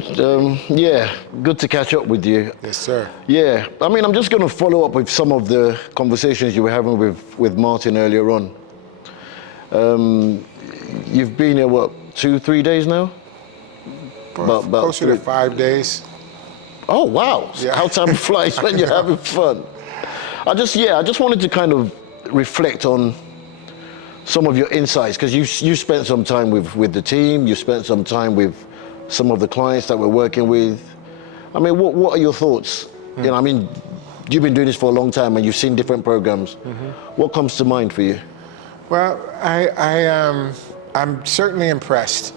man. Yeah, good to catch up with you. Yes, sir. Yeah, I mean, I'm just going to follow up with some of the conversations you were having with Martin earlier on. You've been here, what, 2-3 days now? About closer to 5 days. Oh, wow. Yeah. How time flies when you're having fun. I just wanted to kind of reflect on some of your insights, because you spent some time with the team, you spent some time with some of the clients that we're working with. I mean, what are your thoughts? You know, I mean, you've been doing this for a long time and you've seen different programs. What comes to mind for you? Well, I'm certainly impressed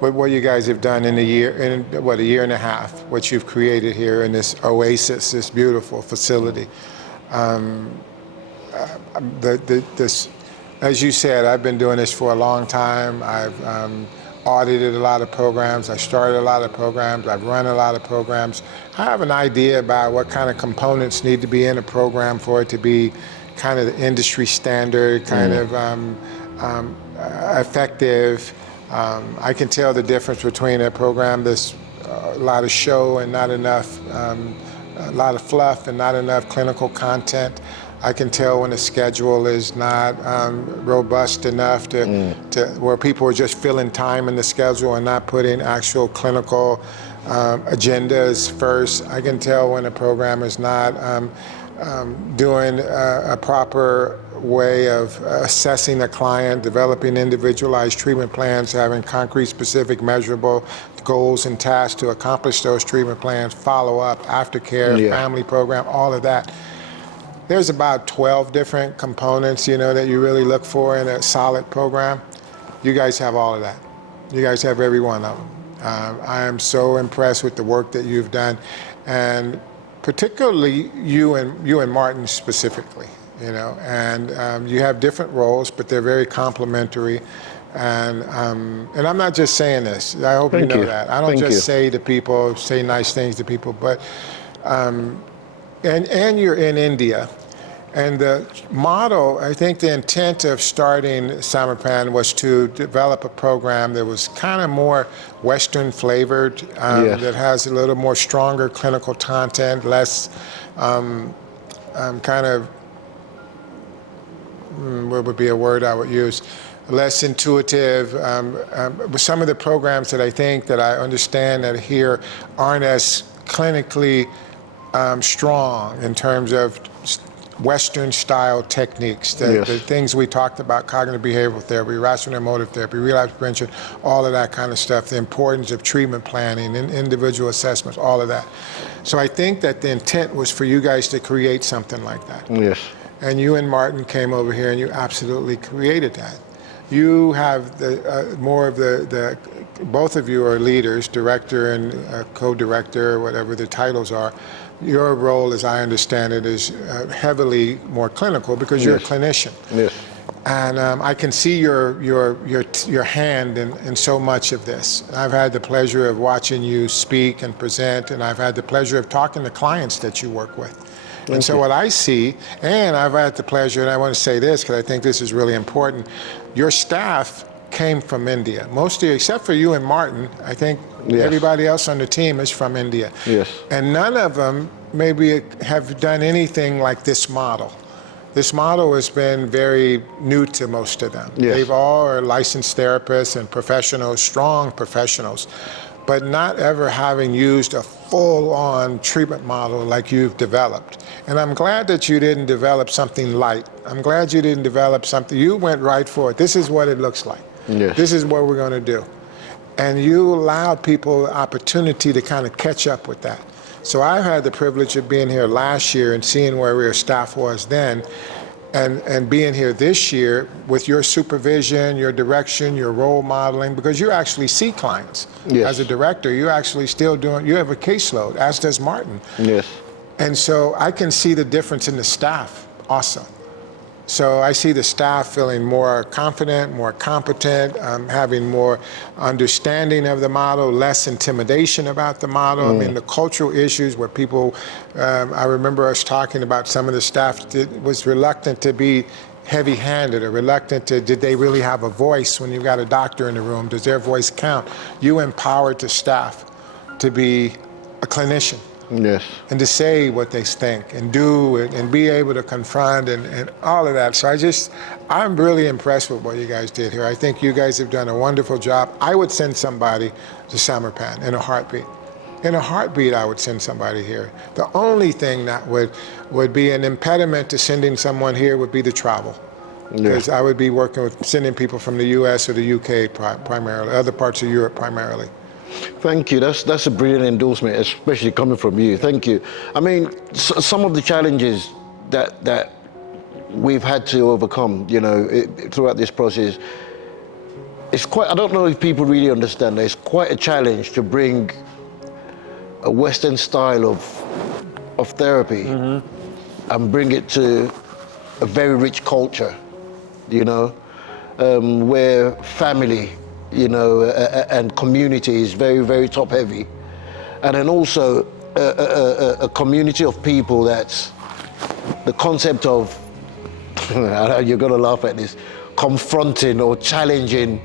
with what you guys have done in a year and a half, what you've created here in this oasis, this beautiful facility. As you said, I've been doing this for a long time. I've audited a lot of programs. I started a lot of programs. I've run a lot of programs. I have an idea about what kind of components need to be in a program for it to be kind of the industry standard, kind of effective. I can tell the difference between a program that's a lot of show and not enough, a lot of fluff and not enough clinical content. I can tell when the schedule is not robust enough to where people are just filling time in the schedule and not putting actual clinical agendas first. I can tell when a program is not doing a proper way of assessing a client, developing individualized treatment plans, having concrete, specific, measurable goals and tasks to accomplish those treatment plans, follow-up, aftercare, family program, all of that. There's about 12 different components, you know, that you really look for in a solid program. You guys have all of that. You guys have every one of them. I am so impressed with the work that you've done, and particularly you and Martin specifically, you know. And you have different roles, but they're very complementary. And I'm not just saying this. I hope you know that. I don't just say to people, say nice things to people, but. And you're in India, and the model, I think the intent of starting Samarpan was to develop a program that was kind of more Western flavored, that has a little more stronger clinical content, less kind of, what would be a word I would use, less intuitive. Some of the programs that I think that I understand that here aren't as clinically strong in terms of Western style techniques, the things we talked about, cognitive behavioral therapy, rational emotive therapy, relapse prevention, all of that kind of stuff, the importance of treatment planning and individual assessments, all of that. So I think that the intent was for you guys to create something like that. Yes. And you and Martin came over here and you absolutely created that. You have the more of the both of you are leaders, director and co-director, whatever the titles are. Your role, as I understand it, is heavily more clinical because you're a clinician. Yes. And I can see your hand in so much of this. I've had the pleasure of watching you speak and present, and I've had the pleasure of talking to clients that you work with. And so what I see, and I've had the pleasure, and I want to say this because I think this is really important, your staff came from India. Mostly, except for you and Martin, I think everybody else on the team is from India. Yes. And none of them maybe have done anything like this model. This model has been very new to most of them. Yes. They've all are licensed therapists and professionals, strong professionals, but not ever having used a full-on treatment model like you've developed. And I'm glad that you didn't develop something light. I'm glad you didn't develop something, you went right for it. This is what it looks like. Yes. This is what we're going to do. And you allowed people the opportunity to kind of catch up with that. So I've had the privilege of being here last year and seeing where your staff was then, and being here this year with your supervision, your direction, your role modeling, because you actually see clients. Yes. As a director, you're actually still doing, you have a caseload, as does Martin. Yes. And so I can see the difference in the staff also. So I see the staff feeling more confident, more competent, having more understanding of the model, less intimidation about the model. I mean, the cultural issues where people, I remember us talking about some of the staff that was reluctant to be heavy-handed or reluctant to, did they really have a voice when you've got a doctor in the room? Does their voice count? You empowered the staff to be a clinician. Yes. And to say what they think and do it and be able to confront and all of that. So I'm really impressed with what you guys did here. I think you guys have done a wonderful job. I would send somebody to Samarpan in a heartbeat. In a heartbeat, I would send somebody here. The only thing that would be an impediment to sending someone here would be the travel. Because I would be working with sending people from the US or the UK primarily, other parts of Europe primarily. Thank you. That's a brilliant endorsement, especially coming from you. Thank you. I mean, some of the challenges that we've had to overcome, throughout this process, it's quite. I don't know if people really understand that it's quite a challenge to bring a Western style of therapy and bring it to a very rich culture, where family, and community is very, very top heavy. And then also a community of people that's the concept of, you're gonna laugh at this, confronting or challenging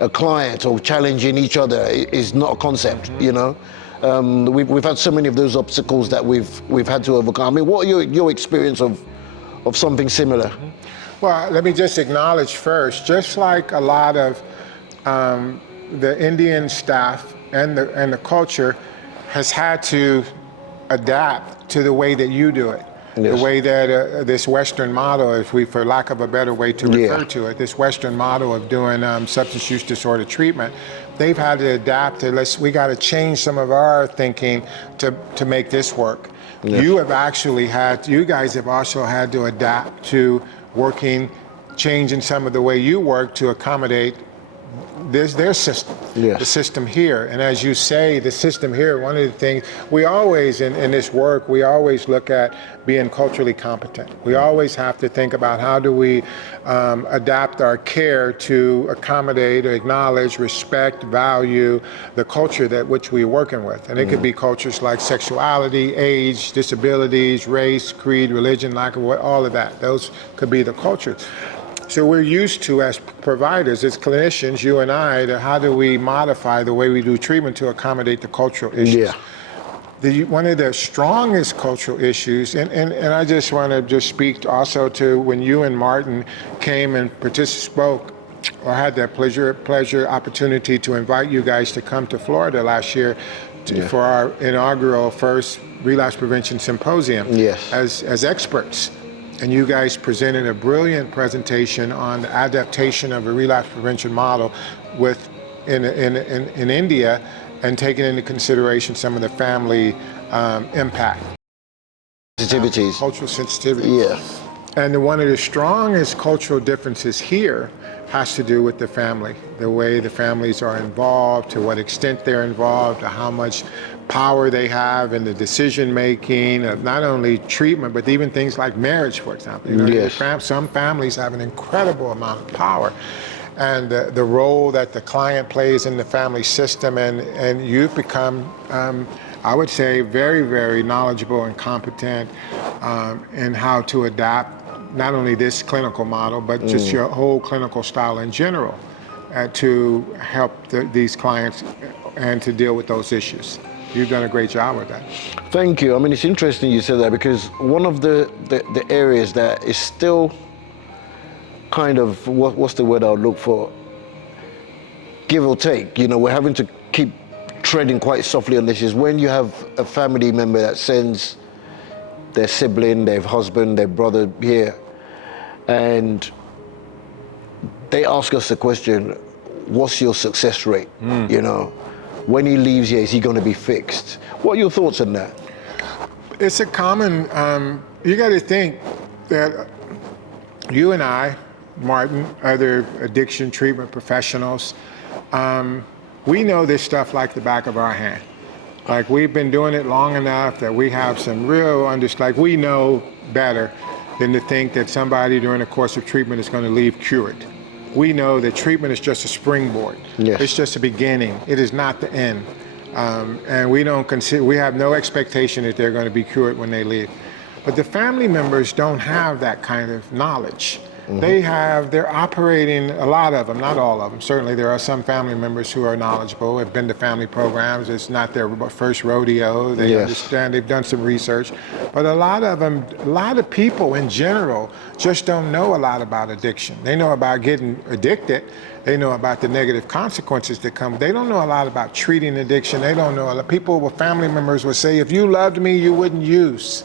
a client or challenging each other is not a concept, We've had so many of those obstacles that we've had to overcome. I mean, what are your experience of something similar? Well, let me just acknowledge first, just like a lot of the Indian staff and the culture has had to adapt to the way that you do it. Yes. The way that this Western model, if we, for lack of a better way to refer to it, this Western model of doing substance use disorder treatment, they've had to adapt to, we got to change some of our thinking to make this work. Yes. You guys have also had to adapt to changing some of the way you work to accommodate their system, the system here. And as you say, the system here, one of the things, we always, in this work, we always look at being culturally competent. We always have to think about how do we adapt our care to accommodate, acknowledge, respect, value the culture which we're working with. And it could be cultures like sexuality, age, disabilities, race, creed, religion, lack of all of that. Those could be the cultures. So we're used to, as providers, as clinicians, you and I, how do we modify the way we do treatment to accommodate the cultural issues? One of the strongest cultural issues, and I just want to speak also to when you and Martin came and spoke, or had that pleasure opportunity to invite you guys to come to Florida last year for our inaugural first relapse prevention symposium as experts. And you guys presented a brilliant presentation on the adaptation of a relapse prevention model in India, and taking into consideration some of the family impact. Sensitivities. Cultural sensitivity. Yeah. And one of the strongest cultural differences here has to do with the family, the way the families are involved, to what extent they're involved, to how much power they have in the decision making of not only treatment, but even things like marriage, for example. Some families have an incredible amount of power, and the role that the client plays in the family system, and you've become, I would say, very, very knowledgeable and competent in how to adapt not only this clinical model, but just your whole clinical style in general to help these clients and to deal with those issues. You've done a great job with that. Thank you. I mean, it's interesting you said that, because one of the areas that is still kind of, what's the word I would look for? Give or take. We're having to keep treading quite softly on this, is when you have a family member that sends their sibling, their husband, their brother here, and they ask us the question, what's your success rate? When he leaves here, is he going to be fixed? What are your thoughts on that? It's a common, you got to think that you and I, Martin, other addiction treatment professionals, we know this stuff like the back of our hand. Like, we've been doing it long enough that we have some real we know better than to think that somebody during the course of treatment is going to leave cured. We know that treatment is just a springboard. Yes. It's just a beginning. It is not the end. And we have no expectation that they're going to be cured when they leave. But the family members don't have that kind of knowledge. they're operating, a lot of them, not all of them. Certainly there are some family members who are knowledgeable, have been to family programs. It's not their first rodeo. They understand, they've done some research. But a lot of people in general just don't know a lot about addiction. They know about getting addicted. They know about the negative consequences that come. They don't know a lot about treating addiction. They don't know. People with family members will say, if you loved me, you wouldn't use.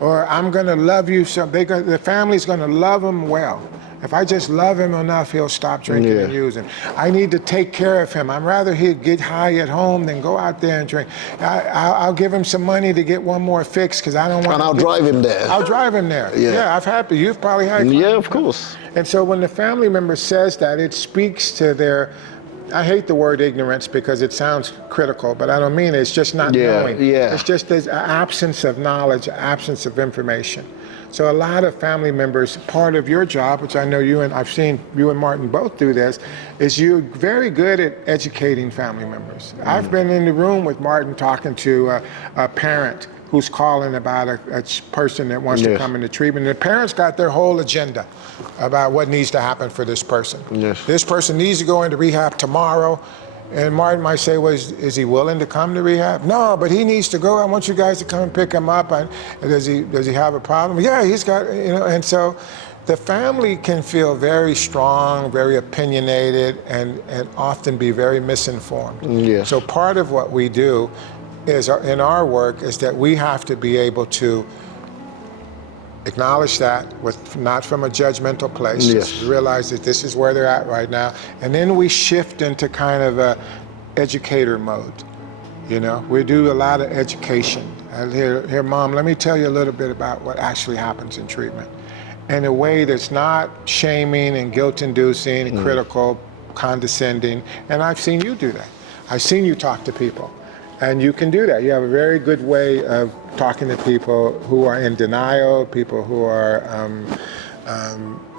Or I'm going to love you. So the family's going to love him well. If I just love him enough, he'll stop drinking and using. I need to take care of him. I'd rather he'd get high at home than go out there and drink. I'll give him some money to get one more fix because I don't want. And I'll drive him there. I'll drive him there. Yeah, I've had. You've probably had. Yeah, of course. And so when the family member says that, it speaks to their. I hate the word ignorance because it sounds critical, but I don't mean it. It's just not knowing. It's just this absence of knowledge, absence of information. So a lot of family members, part of your job, which I know I've seen you and Martin both do this, is you're very good at educating family members. I've been in the room with Martin talking to a parent who's calling about a person that wants to come into treatment. The parents got their whole agenda about what needs to happen for this person. This person needs to go into rehab tomorrow. And Martin might say, well, is he willing to come to rehab? No, but he needs to go. I want you guys to come and pick him up. And does he have a problem? Yeah, he's got, and so the family can feel very strong, very opinionated, and often be very misinformed. So part of what we do is in our work is that we have to be able to acknowledge that not from a judgmental place, just realize that this is where they're at right now, and then we shift into kind of a educator mode. We do a lot of education. Here, Mom, let me tell you a little bit about what actually happens in treatment in a way that's not shaming and guilt-inducing and critical, condescending, and I've seen you do that. I've seen you talk to people. And you can do that. You have a very good way of talking to people who are in denial, people who are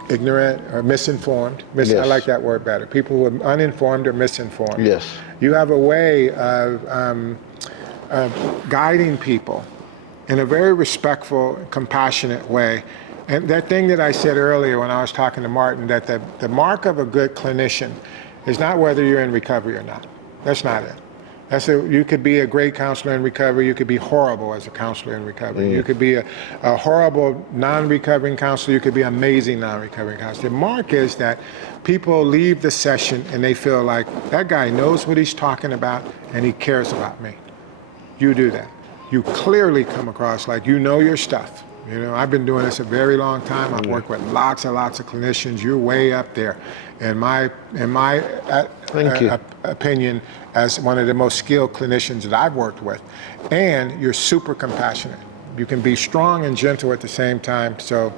ignorant or misinformed. I like that word better. People who are uninformed or misinformed. You have a way of guiding people in a very respectful, compassionate way. And that thing that I said earlier when I was talking to Martin, that the mark of a good clinician is not whether you're in recovery or not. That's not it. You could be a great counselor in recovery. You could be horrible as a counselor in recovery. You could be a horrible non-recovering counselor. You could be amazing non-recovering counselor. The mark is that people leave the session and they feel like that guy knows what he's talking about and he cares about me. You do that. You clearly come across like you know your stuff. I've been doing this a very long time. I've worked with lots and lots of clinicians. You're way up there. In my opinion, as one of the most skilled clinicians that I've worked with. And you're super compassionate. You can be strong and gentle at the same time. So,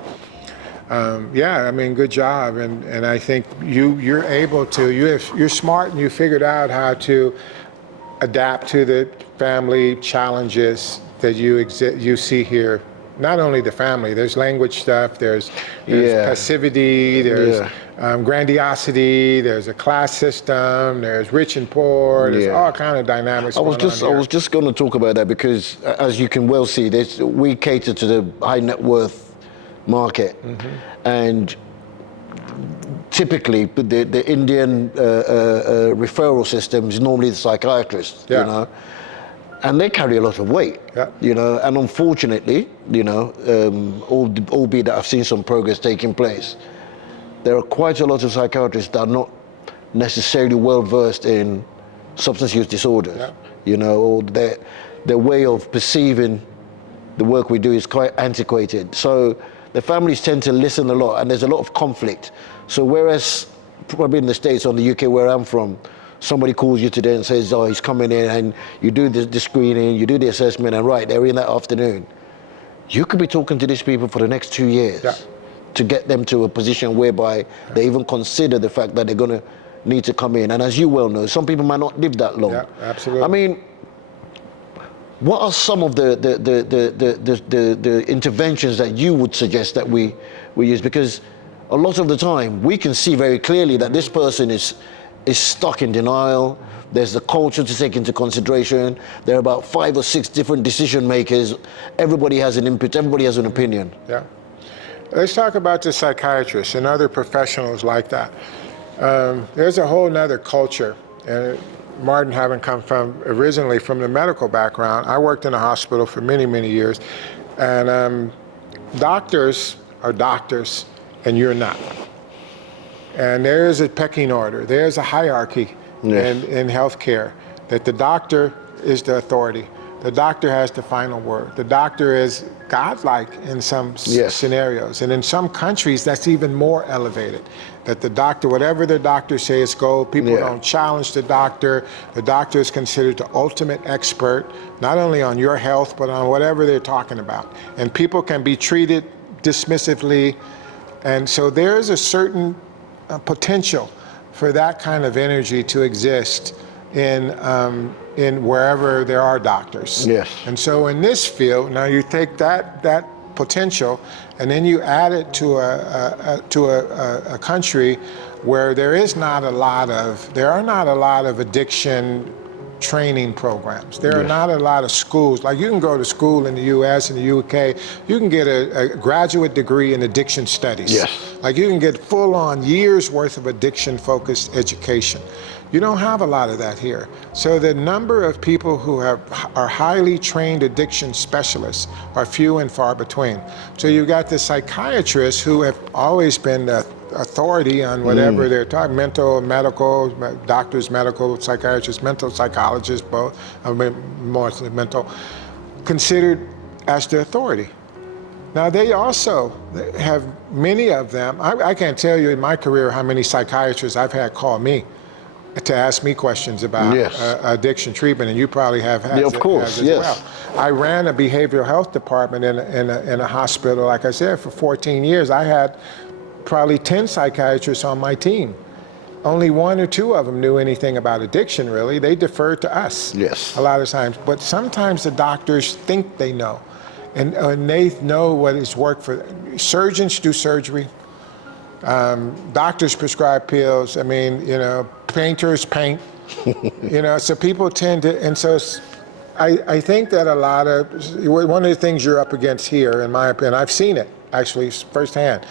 good job. And I think you're able to, you're smart and you figured out how to adapt to the family challenges that you see here. Not only the family, there's language stuff, there's passivity, there's grandiosity, there's a class system, there's rich and poor, there's all kind of dynamics. I was just going to talk about that because, as you can well see, we cater to the high net worth market, and typically the Indian referral system is normally the psychiatrist, and they carry a lot of weight, and unfortunately, albeit that I've seen some progress taking place, there are quite a lot of psychiatrists that are not necessarily well versed in substance use disorders, or their way of perceiving the work we do is quite antiquated. So the families tend to listen a lot, and there's a lot of conflict. So whereas probably in the States, or the UK where I'm from, somebody calls you today and says, oh, he's coming in, and you do the screening, you do the assessment, and they're in that afternoon. You could be talking to these people for the next 2 years to get them to a position whereby they even consider the fact that they're going to need to come in. And as you well know, some people might not live that long. Yeah, absolutely. I mean, what are some of the interventions that you would suggest that we use? Because a lot of the time, we can see very clearly that this person is stuck in denial. There's the culture to take into consideration. There are about 5 or 6 different decision makers. Everybody has an input, everybody has an opinion. Yeah. Let's talk about the psychiatrists and other professionals like that. There's a whole nother culture. And Martin, having come originally from the medical background, I worked in a hospital for many, many years. And doctors are doctors, and you're not. And there is a pecking order. There's a hierarchy in healthcare, that the doctor is the authority. The doctor has the final word. The doctor is godlike in some scenarios. And in some countries, that's even more elevated. That the doctor, whatever the doctor says goes, people don't challenge the doctor. The doctor is considered the ultimate expert, not only on your health, but on whatever they're talking about. And people can be treated dismissively. And so there is a certain potential for that kind of energy to exist in wherever there are doctors. Yes. And so in this field, now you take that potential and then you add it to a country where there are not a lot of addiction training programs. There are not a lot of schools. Like, you can go to school in the US and the UK, you can get a graduate degree in addiction studies. Yes. Like, you can get full-on years worth of addiction-focused education. You don't have a lot of that here. So the number of people who are highly trained addiction specialists are few and far between. So you've got the psychiatrists who have always been the authority on whatever they're talking, mental, medical, doctors, medical, psychiatrists, mental psychologists, both, I mean, more mental, considered as the authority. Now, they also have, many of them, I can't tell you in my career how many psychiatrists I've had call me to ask me questions about addiction treatment, and you probably have had of course, as well. I ran a behavioral health department in a hospital, like I said, for 14 years. I had probably 10 psychiatrists on my team. Only 1 or 2 of them knew anything about addiction, really. They deferred to us a lot of times. But sometimes the doctors think they know, and they know what is worked for. Surgeons do surgery. Doctors prescribe pills. I mean, painters paint. So people tend to, and so I think that one of the things you're up against here, in my opinion, I've seen it actually firsthand,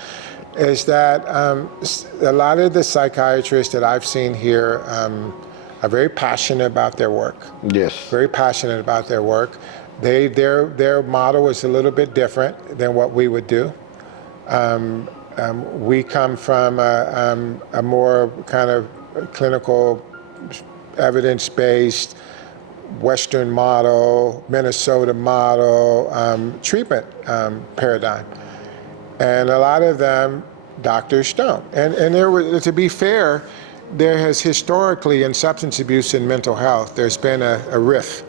is that a lot of the psychiatrists that I've seen here are very passionate about their work. Yes. Very passionate about their work. Their model is a little bit different than what we would do. We come from a more kind of clinical, evidence-based, Western model, Minnesota model treatment paradigm. And a lot of them, doctors don't. And to be fair, there has historically, in substance abuse and mental health, there's been a rift.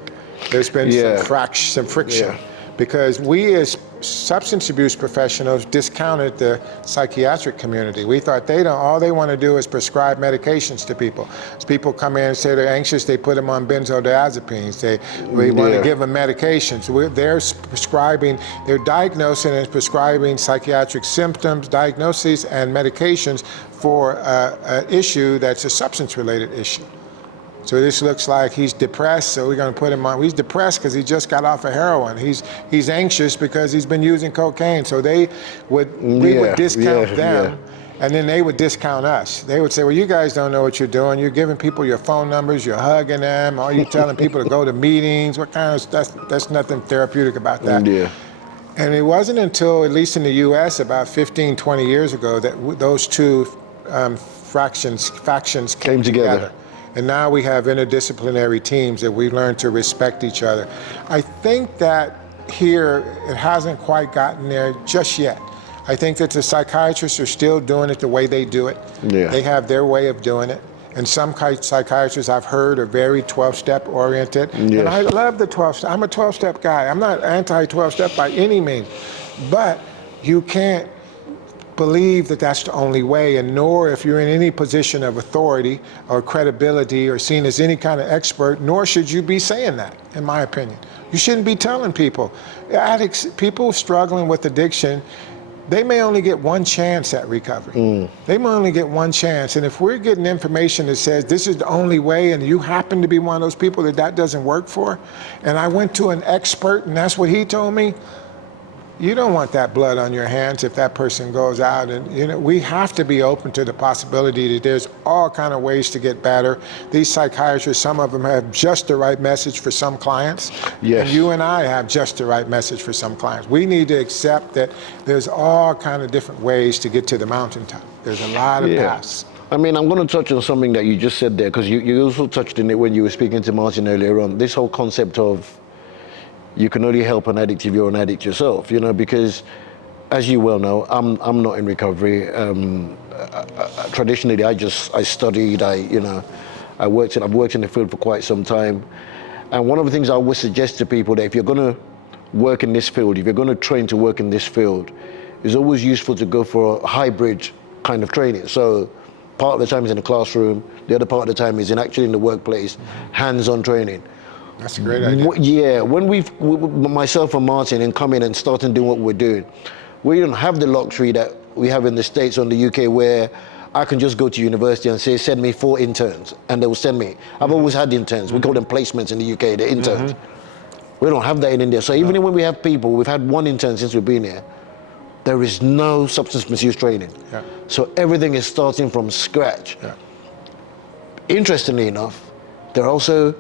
There's been some friction. Because we as substance abuse professionals discounted the psychiatric community. We thought all they want to do is prescribe medications to people. As people come in and say they're anxious, they put them on benzodiazepines. We want to give them medications. They're prescribing, they're diagnosing and prescribing psychiatric symptoms, diagnoses, and medications for an issue that's a substance-related issue. So this looks like he's depressed, so we're going to put him on. He's depressed because he just got off of heroin. He's anxious because he's been using cocaine. So we would discount them, and then they would discount us. They would say, well, you guys don't know what you're doing. You're giving people your phone numbers, you're hugging them, or you're telling people to go to meetings. What kind of stuff? That's nothing therapeutic about that. And it wasn't until, at least in the US, about 15, 20 years ago, that those two factions came together. And now we have interdisciplinary teams that we learn to respect each other. I think that here, it hasn't quite gotten there just yet. I think that the psychiatrists are still doing it the way they do it. They have their way of doing it. And some psychiatrists I've heard are very 12-step oriented. And I love the 12-step. I'm a 12-step guy. I'm not anti-12-step by any means. But you can't believe that that's the only way, and nor if you're in any position of authority or credibility or seen as any kind of expert, nor should you be saying that, in my opinion. You shouldn't be telling people. Addicts, people struggling with addiction, they may only get one chance at recovery. They may only get one chance. And if we're getting information that says this is the only way, and you happen to be one of those people that doesn't work for, and I went to an expert and that's what he told me, you don't want that blood on your hands if that person goes out. And we have to be open to the possibility that there's all kind of ways to get better. These psychiatrists, some of them have just the right message for some clients. Yes. And you and I have just the right message for some clients. We need to accept that there's all kind of different ways to get to the mountaintop. There's a lot of paths. I mean, I'm going to touch on something that you just said there, because you also touched on it when you were speaking to Martin earlier on. This whole concept of you can only help an addict if you're an addict yourself, because as you well know, I'm not in recovery. Traditionally, I studied, I've worked in the field for quite some time. And one of the things I would suggest to people that if you're going to work in this field, if you're going to train to work in this field, it's always useful to go for a hybrid kind of training. So part of the time is in the classroom, the other part of the time is actually in the workplace, hands-on training. That's a great idea. Yeah, when myself and Martin, and come in and start and do what we're doing, we don't have the luxury that we have in the States or in the UK, where I can just go to university and say, send me 4 interns, and they will send me. I've always had interns. We call them placements in the UK, the interns. We don't have that in India. So even when we have people, we've had 1 intern since we've been here, there is no substance misuse training. Yeah. So everything is starting from scratch. Yeah. Interestingly enough, there are also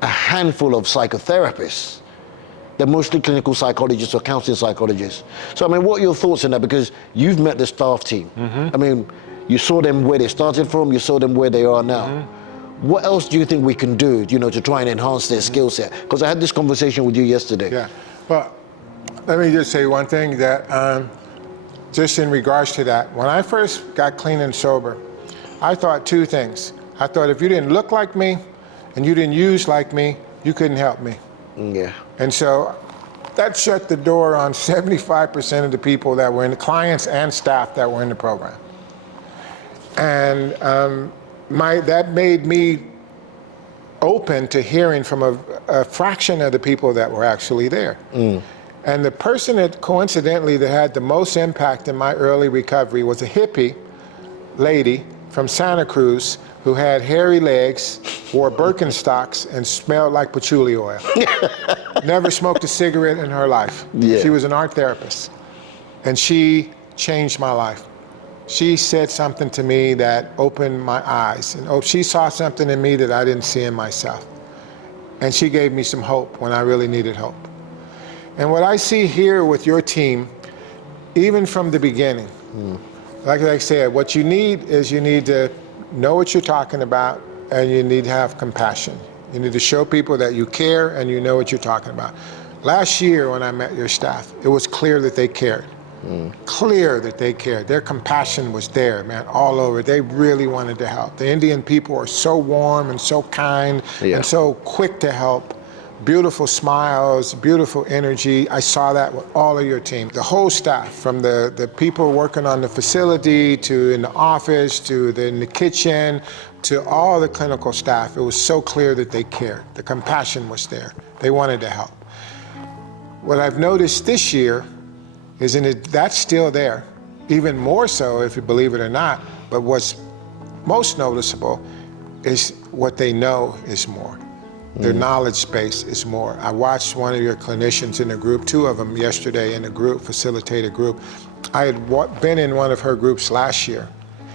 a handful of psychotherapists. They're mostly clinical psychologists or counseling psychologists. So, I mean, what are your thoughts on that? Because you've met the staff team. I mean, you saw them where they started from, you saw them where they are now. What else do you think we can do, to try and enhance their skill set? Because I had this conversation with you yesterday. Yeah, well, let me just say one thing that, just in regards to that, when I first got clean and sober, I thought 2 things. I thought if you didn't look like me, and you didn't use like me, you couldn't help me. Yeah. And so that shut the door on 75% of the people that were in the clients and staff that were in the program. And that made me open to hearing from a fraction of the people that were actually there. And the person that coincidentally that had the most impact in my early recovery was a hippie lady from Santa Cruz who had hairy legs, wore Birkenstocks, and smelled like patchouli oil. Never smoked a cigarette in her life. Yeah. She was an art therapist. And she changed my life. She said something to me that opened my eyes. And she saw something in me that I didn't see in myself. And she gave me some hope when I really needed hope. And what I see here with your team, even from the beginning, like I said, what you need is you need to know what you're talking about, and you need to have compassion. You need to show people that you care and you know what you're talking about. Last year when I met your staff, it was clear that they cared. Clear that they cared. Their compassion was there, man, all over. They really wanted to help. The Indian people are so warm and so kind and so quick to help. Beautiful smiles, beautiful energy. I saw that with all of your team. The whole staff, from the people working on the facility, to in the office, to in the kitchen, to all the clinical staff, it was so clear that they cared. The compassion was there. They wanted to help. What I've noticed this year is that's still there, even more so if you believe it or not, but what's most noticeable is what they know is more. Their knowledge base is more. I watched one of your clinicians in the group, 2 of them yesterday in the group, facilitated group. I had been in one of her groups last year.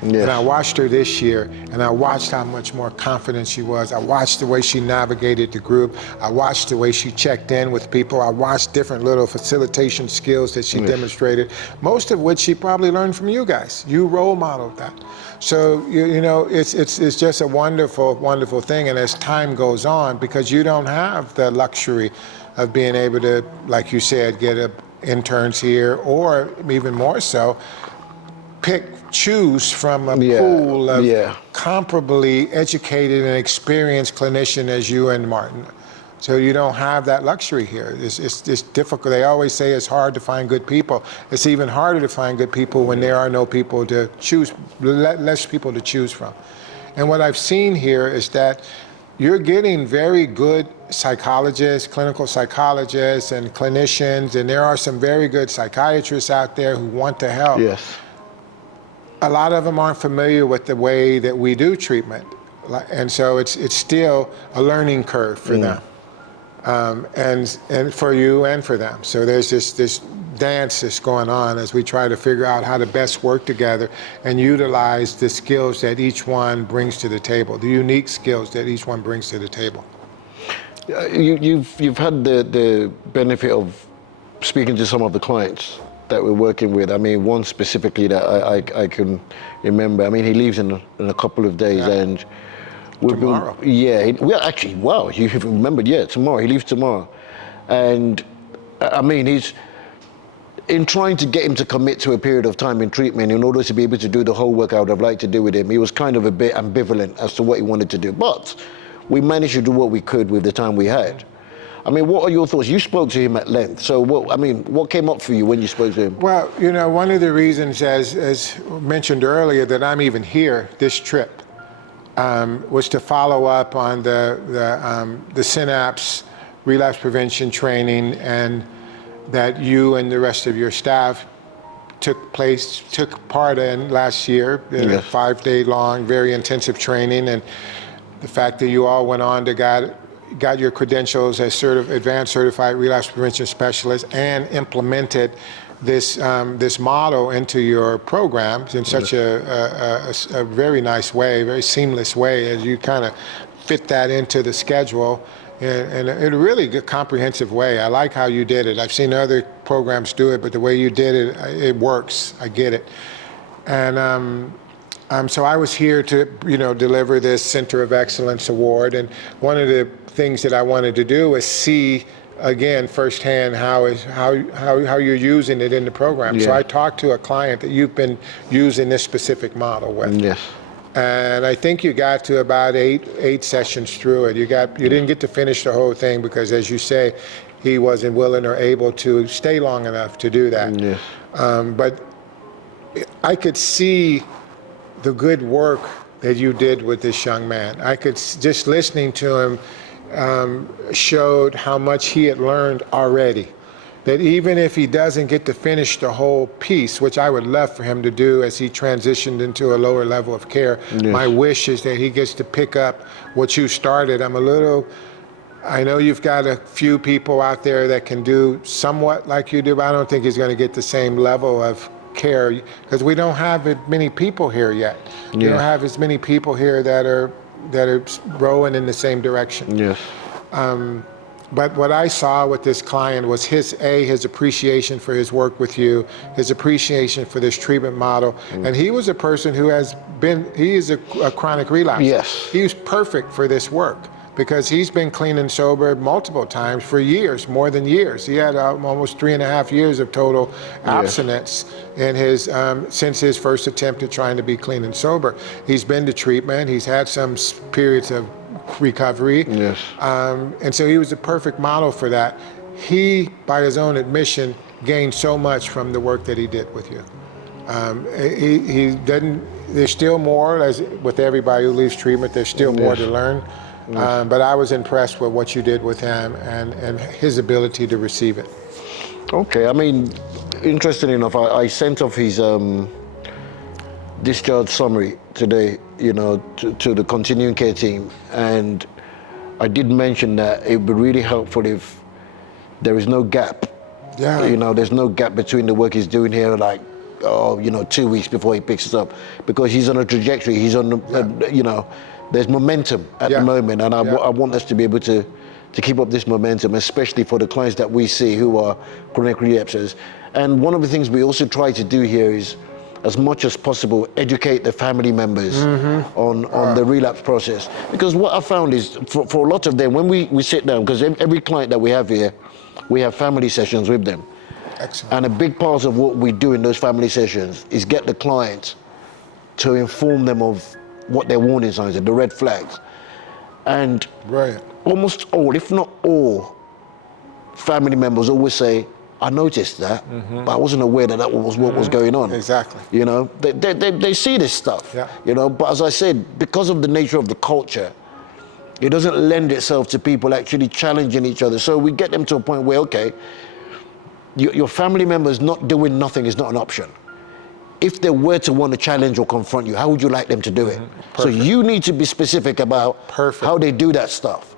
And I watched her this year, and I watched how much more confident she was. I watched the way she navigated the group. I watched the way she checked in with people. I watched different little facilitation skills that she demonstrated, most of which she probably learned from you guys. You role modeled that. So, it's just a wonderful, wonderful thing. And as time goes on, because you don't have the luxury of being able to, like you said, get interns here, or even more so, choose from a pool of comparably educated and experienced clinician as you and Martin. So you don't have that luxury here. It's difficult. They always say it's hard to find good people. It's even harder to find good people when there are no people to choose, less people to choose from. And what I've seen here is that you're getting very good psychologists, clinical psychologists and clinicians, and there are some very good psychiatrists out there who want to help. A lot of them aren't familiar with the way that we do treatment. And so it's still a learning curve for them. and for you and for them. So there's this dance that's going on as we try to figure out how to best work together and utilize the skills that each one brings to the table, the unique skills that each one brings to the table. You've had the benefit of speaking to some of the clients that we're working with. I mean, one specifically that I can remember. I mean, he leaves in a couple of days, and tomorrow. Well, actually, wow, you remembered. Yeah, tomorrow. He leaves tomorrow, and I mean, he's in trying to get him to commit to a period of time in treatment in order to be able to do the whole work I would have liked to do with him. He was kind of a bit ambivalent as to what he wanted to do, but we managed to do what we could with the time we had. I mean, what are your thoughts? You spoke to him at length. So, what came up for you when you spoke to him? Well, you know, one of the reasons, as mentioned earlier, that I'm even here, this trip, was to follow up on the CENAPS relapse prevention training, and that you and the rest of your staff took part in last year, in a 5-day long, very intensive training, and the fact that you all went on to got your credentials as advanced certified relapse prevention specialist and implemented this model into your programs in such a very nice way, very seamless way, as you kind of fit that into the schedule in a really good comprehensive way. I like how you did it. I've seen other programs do it, but the way you did it, it works. I get it. And so I was here to, deliver this Center of Excellence Award, and one of the things that I wanted to do was see again firsthand how you're using it in the program. Yeah. So I talked to a client that you've been using this specific model with. Yes. And I think you got to about eight sessions through it. You didn't get to finish the whole thing because, as you say, he wasn't willing or able to stay long enough to do that. Yes. But I could see the good work that you did with this young man. I could, just listening to him, showed how much he had learned already. That even if he doesn't get to finish the whole piece, which I would love for him to do as he transitioned into a lower level of care, my wish is that he gets to pick up what you started. I know you've got a few people out there that can do somewhat like you do, but I don't think he's going to get the same level of care because we don't have many people here yet. You don't have as many people here that are rowing in the same direction. Yes. But what I saw with this client was his appreciation for his work with you, his appreciation for this treatment model, and he was a person who he is a chronic relapse. Yes. He was perfect for this work because he's been clean and sober multiple times for years, more than years. He had almost 3.5 years of total abstinence in his since his first attempt at trying to be clean and sober. He's been to treatment. He's had some periods of recovery. Yes. And so he was a perfect model for that. He, by his own admission, gained so much from the work that he did with you. He didn't. There's still more, as with everybody who leaves treatment. There's still more to learn. But I was impressed with what you did with him and his ability to receive it. Okay, I mean, interesting enough, I sent off his discharge summary today, to the continuing care team, and I did mention that it would be really helpful if there is no gap. Yeah. There's no gap between the work he's doing here, 2 weeks before he picks us up, because he's on a trajectory. He's on, there's momentum at the moment, and I want us to be able to keep up this momentum, especially for the clients that we see who are chronic relapsers. And one of the things we also try to do here is, as much as possible, educate the family members on the relapse process. Because what I found is, for a lot of them, when we sit down, because every client that we have here, we have family sessions with them. Excellent. And a big part of what we do in those family sessions is get the client to inform them of what their warning signs are, the red flags. And almost all, if not all, family members always say, I noticed that, but I wasn't aware that was what was going on. Exactly. They see this stuff, but as I said, because of the nature of the culture, it doesn't lend itself to people actually challenging each other. So we get them to a point where, okay, your family members not doing nothing is not an option. If they were to want to challenge or confront you, how would you like them to do it? So you need to be specific about how they do that stuff.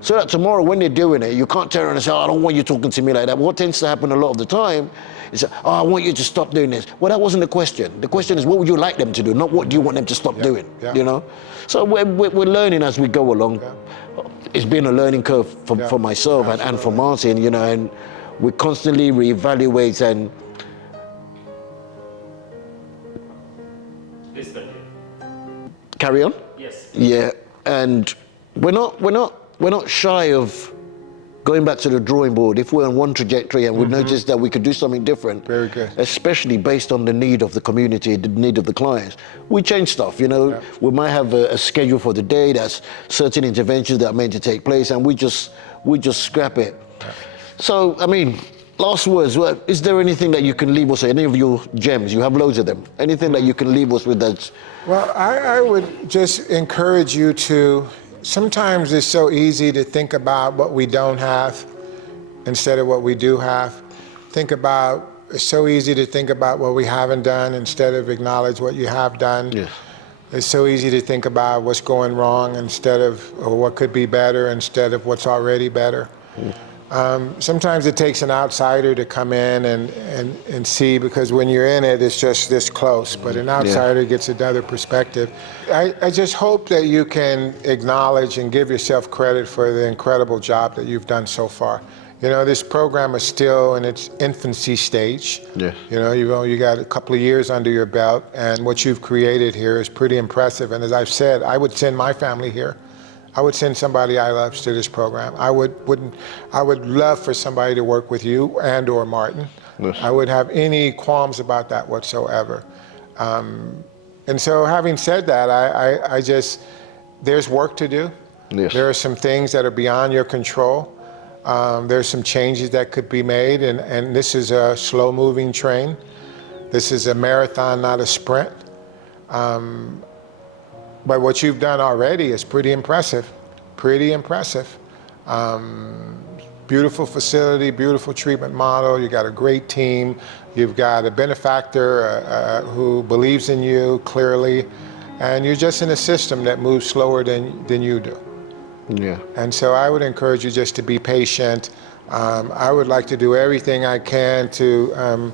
So that tomorrow when they're doing it, you can't turn around and say, oh, I don't want you talking to me like that. What tends to happen a lot of the time is, oh, I want you to stop doing this. Well, that wasn't the question. The question is, what would you like them to do, not what do you want them to stop doing, you know? So we're learning as we go along. It's been a learning curve for myself and for Martin, you know, and we constantly reevaluate and... Please continue. Carry on? Yes. Yeah, and we're not shy of going back to the drawing board if we're on one trajectory and we notice that we could do something different. Very good. Especially based on the need of the community, the need of the clients. We change stuff, you know. We might have a schedule for the day, that's certain interventions that are meant to take place, and we just scrap it. So, I mean, last words, is there anything that you can leave us, any of your gems? You have loads of them. Anything that you can leave us with that? Well, I would just encourage you to, sometimes it's so easy to think about what we don't have instead of what we do have. It's so easy to think about what we haven't done instead of acknowledge what you have done. Yes. It's so easy to think about what's going wrong or what could be better instead of what's already better. Sometimes it takes an outsider to come in and see, because when you're in it, it's just this close, but an outsider gets another perspective. I just hope that you can acknowledge and give yourself credit for the incredible job that you've done so far. You know, this program is still in its infancy stage. Yes. You know, you got a couple of years under your belt, and what you've created here is pretty impressive. And as I've said, I would send my family here. I would send somebody I love to this program. I would love for somebody to work with you and or Martin. Yes. I would have any qualms about that whatsoever. And so having said that, I just, there's work to do. Yes. There are some things that are beyond your control. There's some changes that could be made, and this is a slow moving train. This is a marathon, not a sprint. But what you've done already is pretty impressive, Beautiful facility, beautiful treatment model. You got a great team. You've got a benefactor who believes in you clearly, and you're just in a system that moves slower than you do. Yeah. And so I would encourage you just to be patient. I would like to do everything I can to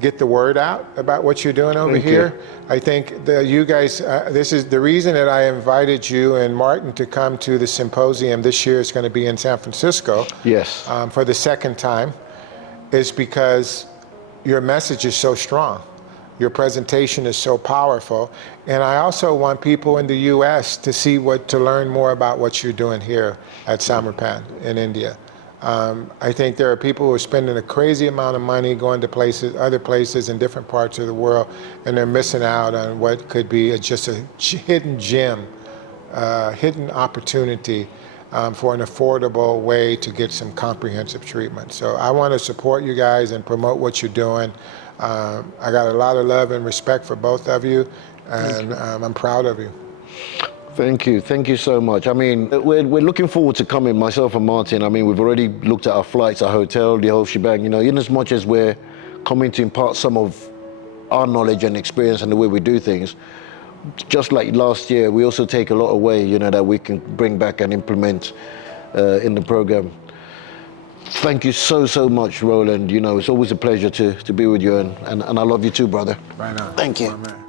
get the word out about what you're doing over here. I think that you guys, this is the reason that I invited you and Martin to come to the symposium this year. Is going to be in San Francisco. Yes. For the second time, is because your message is so strong. Your presentation is so powerful. And I also want people in the US to learn more about what you're doing here at Samarpan in India. I think there are people who are spending a crazy amount of money going to other places in different parts of the world, and they're missing out on what could be just a hidden gem, hidden opportunity for an affordable way to get some comprehensive treatment. So I want to support you guys and promote what you're doing. I got a lot of love and respect for both of you, and I'm proud of you. Thank you so much. I mean, we're looking forward to coming, myself and Martin. I mean, we've already looked at our flights, our hotel, the whole shebang, you know, in as much as we're coming to impart some of our knowledge and experience and the way we do things. Just like last year, we also take a lot away, you know, that we can bring back and implement in the program. Thank you so much, Roland. You know, it's always a pleasure to be with you, and I love you too, brother. Right on. Thank you. Oh, man.